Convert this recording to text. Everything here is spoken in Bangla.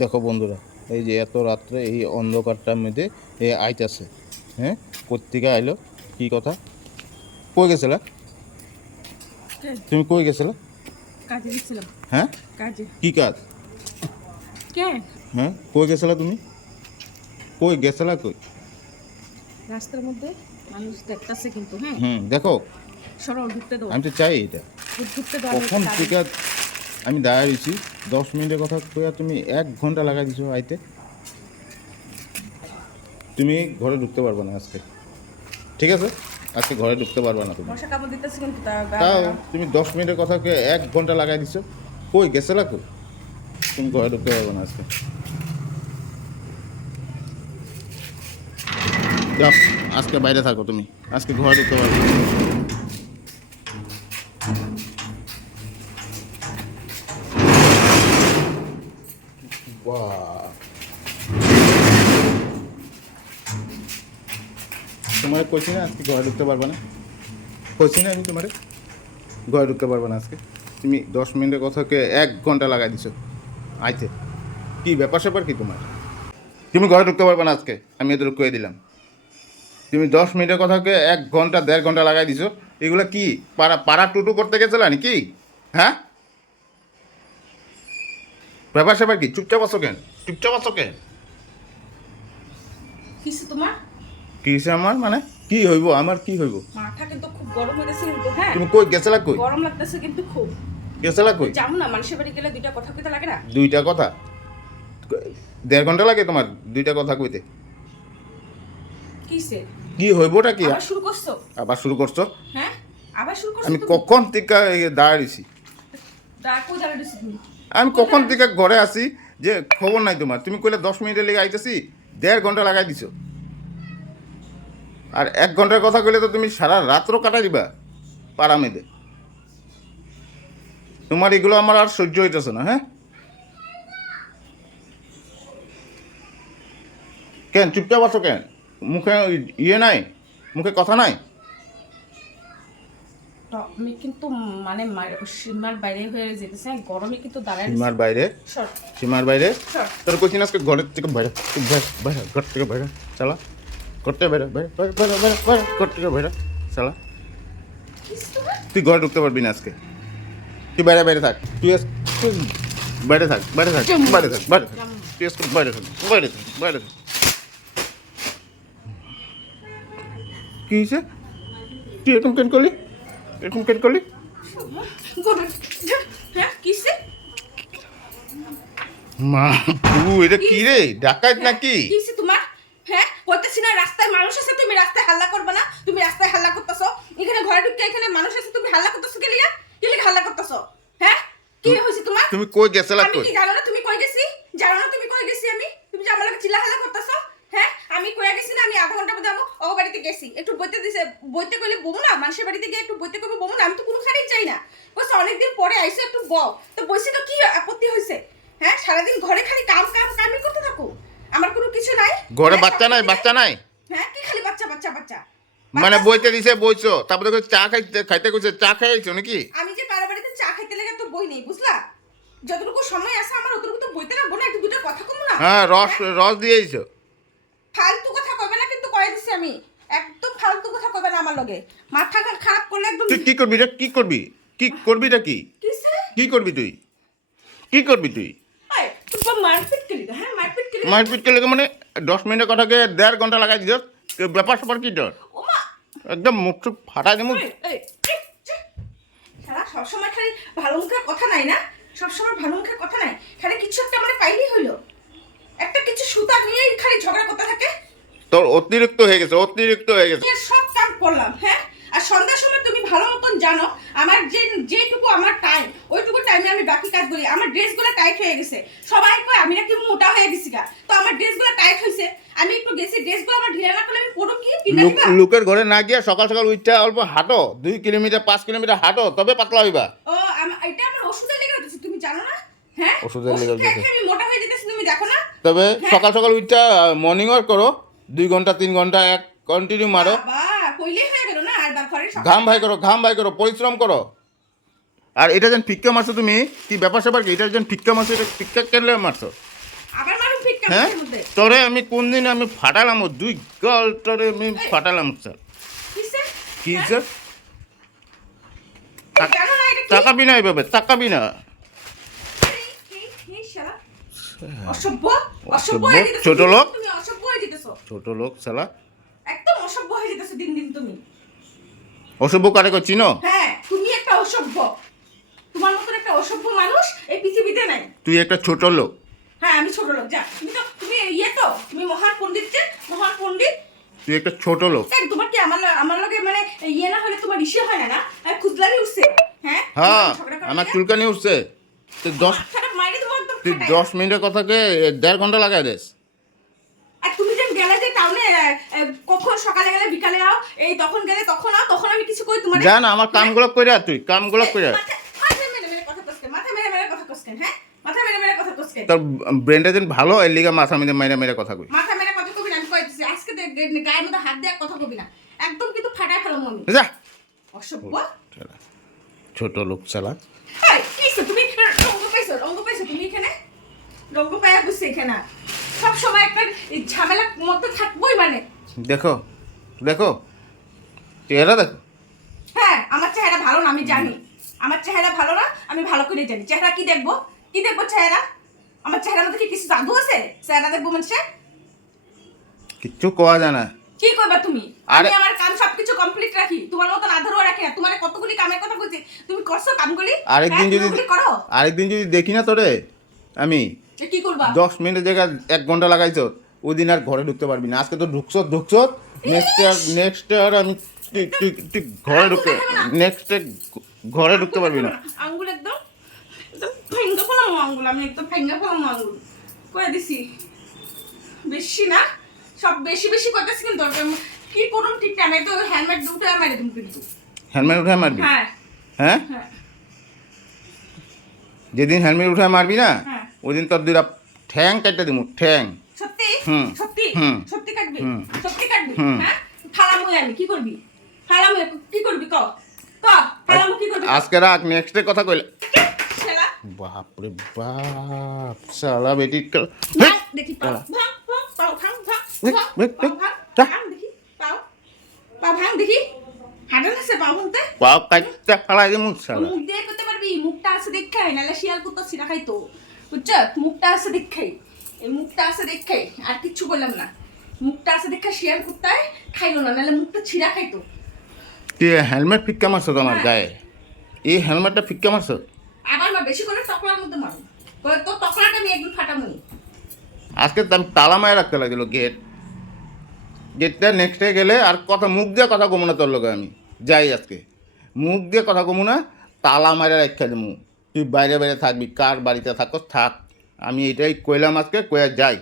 দেখো বন্ধুরা, এই যে এত রাত্রে এই অন্ধকারটার মধ্যে আইতাছে। হ্যাঁ, কোত্থেকে আইলো? কি কথা? কই গেছিলা? তুমি কই গেছিলা? কাজে গেছিলাম। হ্যাঁ, কাজে। কি কাজ? কে? হ্যাঁ, কই গেছিলা তুমি? কই গেছিলা কই? রাস্তার মধ্যে মানুষ দেখতাছে কিন্তু, হ্যাঁ। দেখো, সরল ঢুকতে দাও। আমি তো চাই এটা। ঢুকতে দাও। কখন থেকে আমি দাঁড়ায় রয়েছি, 10 মিনিটের কথা কইয়া তুমি 1 ঘন্টা লাগাই দিছো আইতে। তুমি ঘরে ঢুকতে পারবে না আজকে, ঠিক আছে? আজকে ঘরে ঢুকতে পারবে না তুমি। মশা কামড় দিতেছে কিন্তু তাও তুমি 10 মিনিটের কথা 1 ঘন্টা লাগাই দিছো। কই গেছিলা কই? তুমি ঘরে ঢুকতে পারবে না আজকে। যাও, আজকে বাইরে থাকো তুমি, আজকে ঘরে ঢুকতে পারবে না। বাহ, তোমার কইছি না আজকে ঘরে ঢুকতে পারবে না? কইছি না আমি তোমারে ঘরে ঢুকতে পারবে না আজকে। তুমি 10 মিনিটের কথাকে 1 ঘন্টা লাগাই দিছো আইতে। কি ব্যাপার স্যাপার কি তোমার? তুমি ঘরে ঢুকতে পারবে না আজকে, আমি এদের কয়ে দিলাম। তুমি 10 মিনিটের কথাকে 1 ঘন্টা 1.5 ঘন্টা লাগাই দিছো। এগুলো কি পাড়া পাড়া টুটু করতে গেছিল নাকি? হ্যাঁ, ব্যাপার স্যাপার কি? চুপচাপ আছো কেন? চুপচাপ আছো কেন? কিছু তোমার কি হয়েছে আমার? মানে কি হইব আমার? কি হইব? মাথা কিন্তু খুব গরম হয়ে গেছে কিন্তু, হ্যাঁ। তুমি কই গেছিলা কই? গরম লাগতেছে কিন্তু খুব। গেছিলা কই? যাবো না, মানুষের বাড়ি গেলে দুইটা কথা কইতে লাগে না? 2টা কথা? 1.5 ঘন্টা লাগে তোমার 2টা কথা কইতে? কিসে? কি হইবটা কি? আবার শুরু করছো? আবার শুরু করছো? হ্যাঁ, আবার শুরু করছো আমি তুমি? কখন থেকে দাঁড়িয়েছি? কই দাঁড়াইছো তুমি? আমি কখন থেকে ঘরে আসি যে খবর নাই তোমার। তুমি কইলে 10 মিনিটের লেগে আইতেছি, 1.5 ঘন্টা লাগাই দিছো। আর 1 ঘন্টার কথা কইলে তো তুমি সারা রাত্র কাটাই দিবা পাড়া মেয়েদের। তোমার এগুলো আমার আর সহ্য হইতেছে না। হ্যাঁ, কেন চুপচাপ আছো কেন? মুখে ইয়ে নাই? মুখে কথা নাই? আমি কিন্তু মানে সীমার বাইরে হয়ে যেতেছে, গরমে কিন্তু দাঁড়ায় সীমার বাইরে? সর সীমার বাইরে? সর। তোর কইছি না আজকে ঘরের থেকে বাইরে, বাইরে ঘর থেকে বাইরে চালা। করতে বাইরে বাইরে বাইরে বাইরে বাইরে বাইরে ঘর থেকে বাইরে চালা। তুই ঘরে ঢুকতে পারবি না আজকে। তুই বাইরে বাইরে থাক। তুই বাইরে থাক, বাইরে থাক, বাইরে থাক, বাইরে থাক। তুই আজকে বাইরে থাক, বাইরে থাক, বাইরে থাক। কি হয়েছে? তুই এরকম কেন করলি? এরকম কেন করলি? হ্যাঁ, কিসে? মা, তুই এটা কি রে? ডাকাত নাকি? কিসে তোমার? হ্যাঁ, বলতেছি না রাস্তায় মানুষ আছে, তুমি রাস্তায় হাল্লা করবে না? তুমি রাস্তায় হাল্লা করতেছো, এখানে ঘরে ঢুকে এখানে মানুষ আছে, তুমি হাল্লা করতেছো কে লিগা? কি লিগা হাল্লা করতেছো? হ্যাঁ, কি হইছে তোমার? তুমি কই গেছিলা আমি কই? কি জানো না তুমি কই গেছি? জানো না তুমি কই গেছি আমি? তুমি যে আমার লাগে চিল্লা হাল্লা করতেছো? হ্যাঁ, আমি কইয়া গেছি না আমি আধা ঘন্টা পর যাবো ও বাড়িতে গেছি। একটু বইতে দিছে, বইতে কইলে বমু না, মানুষের বাড়িতে গিয়ে একটু বইতে কইবো বমু না? আমি তো কোনো খাড়িই চাই না। বস অনেকদিন পরে আইছো, একটু বউ। তো বইছি তো কি আপত্তি হইছে? হ্যাঁ, সারাদিন ঘরে খালি কাম কাম কামই করতে থাকো। আমার কোনো কিছু নাই। ঘরে হ্যাঁ, বাচ্চা নাই? বাচ্চা নাই হ্যাঁ, কি খালি বাচ্চা বাচ্চা বাচ্চা? মানে বইতে দিছে বইছো, তারপরে চা খাইতে খাইতে কইছে চা খাইছো নাকি? আমি যে কারো বাড়িতে চা খাইতে লেগে তো বই নেই, বুঝলা? যতটুকু সময় আছে আমার অতটুকু তো বইতে লাগবো না, একটু দুটো কথা কমু না? হ্যাঁ, রস রস দিয়ে দিছো। ফালতু কথা কইবে না কিন্তু কয়ে দিছি আমি। একদম ফালতু কথা কইবে না আমার লগে। মাথা খারাপ করলে একদম। তুই কি করবি রে? কি করবি? কি করবিটা কি? কিসে? কি করবি তুই? কি করবি তুই? এই তুই তো মারপিট করলি, হ্যাঁ মারপিট করলি। মারপিট কে লেগে মানে 10 মিনিটের কথাকে 1.5 ঘন্টা লাগাই দিছ। ব্যাপার স্যাপার কি তোর? ওমা, একদম মুখ চুপ ফাটাই দেবো। এই শালা সবসময় খালি ভালো মুখের কথা নাই না? সবসময় ভালো মুখের কথা নাই, খালি কিছু একটা মানে পাইলেই হইলো। একটা কিছু সুতা নিয়েই খালি ঝগড়া করতে থাকে। তোর অতিরিক্ত হয়ে গেছে, অতিরিক্ত হয়ে গেছে। সব কাম করলাম, হ্যাঁ। আর সন্ধ্যার সময় তুমি ভালো মতন জানো আমার যেটুকু আমার টাইম, ওইটুকু টাইমে আমি বাকি কাজ করি। আমার ড্রেসগুলো টাইট হয়ে গেছে, সবাই কয় আমি নাকি মোটা হয়ে গেছি গা। তো আমার ড্রেসগুলো টাইট হইছে, আমি একটু গেছি, ড্রেসগুলো আমার ঢিলা না করলে আমি পরো কি কিনা দিবা? লোকের ঘরে না গিয়া সকাল সকাল উঠটা অল্প হাঁটো, 2 কিলোমিটার 5 কিলোমিটার হাঁটো, তবে পাতলা হইবা। ও এটা আমার ওষুধের লেগে হচ্ছে, তুমি জানো না? হ্যাঁ, ওষুধের লেগে ওষুধ খেয়ে হইতেছে। খেয়ে আমি মোটা হয়ে যেতেছি, তুমি দেখো না? তবে হ্যাঁ। সকাল সকাল উঠটা মর্নিং ওয়াক করো, 2 ঘন্টা 3 ঘন্টা এক কন্টিনিউ মারো। বাবা কইলে হয়ে গেল না? আর ঘরের ঘাম ভাই করো, ঘাম ভাই করো, পরিশ্রম করো। আর এটা যেন ফিক্কা মারছো তুমি, কি ব্যাপার স্যাপার কি? এটা যেন ফিক্কা মারছো, এটা ফিক্কা কেন মারছো? হ্যাঁ কামের মধ্যে তোরে আমি কোন দিন আমি ফাটালাম ও দুই গাল তোরে আমি ফাটালাম স্যার কিসে কি স্যার জানো না এটা কি তাকাবি না এইভাবে তাকাবি না এই শালা অসভ্য অসভ্য অসভ্য, হয়ে যেতেছো ছোট লোক। তুমি অসভ্য হয়ে যেতেছো ছোট লোক শালা একদম অসভ্য হয়ে যেতেছো দিন দিন তুমি অসভ্য কারে কো চিনো হ্যাঁ তুমি একটা অসভ্য তোমার মতন একটা অসভ্য মানুষ এই পৃথিবীতে নাই তুই একটা ছোট লোক হ্যাঁ আমি ছোট লোক যা তুমি তুমি মহান পণ্ডিত যে মহান পণ্ডিত তুই একটা ছোট লোক এই, তোমার কি আমার লগে মানে ইয়ে না হলে তোমার ইসে হয় না না খুদলানি উঠছে হ্যাঁ হ্যাঁ ঝগড়া করা আমার নিয়ে? চুলকানি উঠছে তুই দশ মাথাটা মাইরে দেবো একদম তুই ফাটায়। 10 মিনিটের কথাকে 1.5 ঘন্টা লাগাই দিস আর তুমি যে গেলে যে টাউনে কখন সকালে গেলে বিকালে আও এই তখন গেলে তখন আও তখন আমি কিছু কই তোমার জান আমার কামগুলো কইরা তুই কামগুলো কইরা মাথা মেরে মেরে কথা কসকে মাথা মেরে মেরে কথা কসকে হ্যাঁ মাথা মেরে মেরে কথা কসকে তোর ব্রেনটা যেন ভালো এর লিগা মাথা মেরে মেরে মেরে কথা কই মাথা মেরে কথা কবি না আমি কইতেছি আজকে গায়ের মধ্যে হাত দিয়ে কথা কবি না একদম কিন্তু ফাটায় ফেলাম আমি যা অসভ্য শালা, ছোট লোক শালা এই কিসে তুমি রঙ্গ পাইছো তুমি এখানে রঙ্গ পায়া বসে এখানে সব সময় একটা এই ঝামেলার মধ্যে থাকবোই মানে দেখো দেখো চেহারা দেখো হ্যাঁ আমার চেহারা ভালো না আমি জানি আমার চেহারা ভালো না আমি ভালো করে জানি চেহারা কি দেখবো চেহারা আমার চেহারার মধ্যে কি কিছু জাদু আছে চেহারা দেখবো মানুষে কিচ্ছু কোয়া যায় না কি করবা তুমি আমি আরে- আমার কাম সবকিছু কমপ্লিট রাখি তোমার মতন আধারও রাখি না তোমার কতগুলি কামের কথা বলছি তুমি করছো কামগুলি আরেকদিন হ্যাঁ, যদি তুমি ওগুলি করো আরেকদিন যদি দেখি না তোরে আমি যে কি করবা 10 মিনিটের জায়গায় 1 ঘন্টা লাগাইছো ওই দিন আর ঘরে ঢুকতে পারবি না আজকে তো ঢুকছ নেক্সট ইয়ার আমি তুই ঘরে ঢুকতে নেক্সট ঘরে ঢুকতে পারবি না আঙ্গুল একদম ভেঙ্গে ফেলাম আঙ্গুল আমি একদম ভেঙ্গে ফেলাম আঙ্গুল কয়ে দিছি বেশি না সব বেশি বেশি করতেছি কিন্তু কি করুন ঠিক টাইমে তো হেলমেট দুটো মারি তুমি কিন্তু হেলমেট উঠে মারবি হ্যাঁ হ্যাঁ হ্যাঁ যেদিন হেলমেট উঠে মারবি না হ্যাঁ। ওই দিন তোর দুইটা ঠ্যাং কাটতে দিমু ঠ্যাং সত্যি হুম। সত্যি হুম। সত্যি কাটবি হুম। সত্যি কাটবি হুম। হ্যাঁ ফালামুই আমি কি করবি ফালামুই কি করবি ক ফালামু কি করবি আজকে রাখ নেক্সটে কথা কইলে ছেলা বাপরে বাপ শালা বেটি ভাঙ দেখি পাও ভাঙ পাও ভাঙ ভাঙ দেখি পাও পাও ভাঙ দেখি হাঁটেন আছে পাও ভাঙতে পাও কাটতে ফালাই দিমু শালা মুখ দিয়ে করতে পারবি মুখটা আছে দেখাই নাহলে শিয়াল কুত্তা ছিঁড়া খাইতো বুঝছ মুখটা আছে দেখাই এই মুখটা আছে দেখাই আর কিচ্ছু বললাম না মুখটা আছে দেখা শিয়াল কুত্তায় খাইলো না নাহলে মুখটা ছিঁড়া খাইতো তুই হেলমেট ফিক্কা মারছো তোমার হ্যাঁ। গায়ে এই হেলমেটটা ফিক্কা মারছো আবার মা বেশি করে টকলার মধ্যে মারো তো টকলাটা আমি একদম ফাটামুনি আজকে তো আমি তালা মায় রাখতে লাগলো গেটটা নেক্সটে গেলে আর কথা মুখ দিয়ে কথা কমু না তোর লগে আমি যাই আজকে মুখ দিয়ে কথা কমু না তালা মারে রাখা দিমু তুই বাইরে বাইরে থাকবি কার বাড়িতে থাকো থাক আমি এটাই কইলাম আজকে কয়ে যাই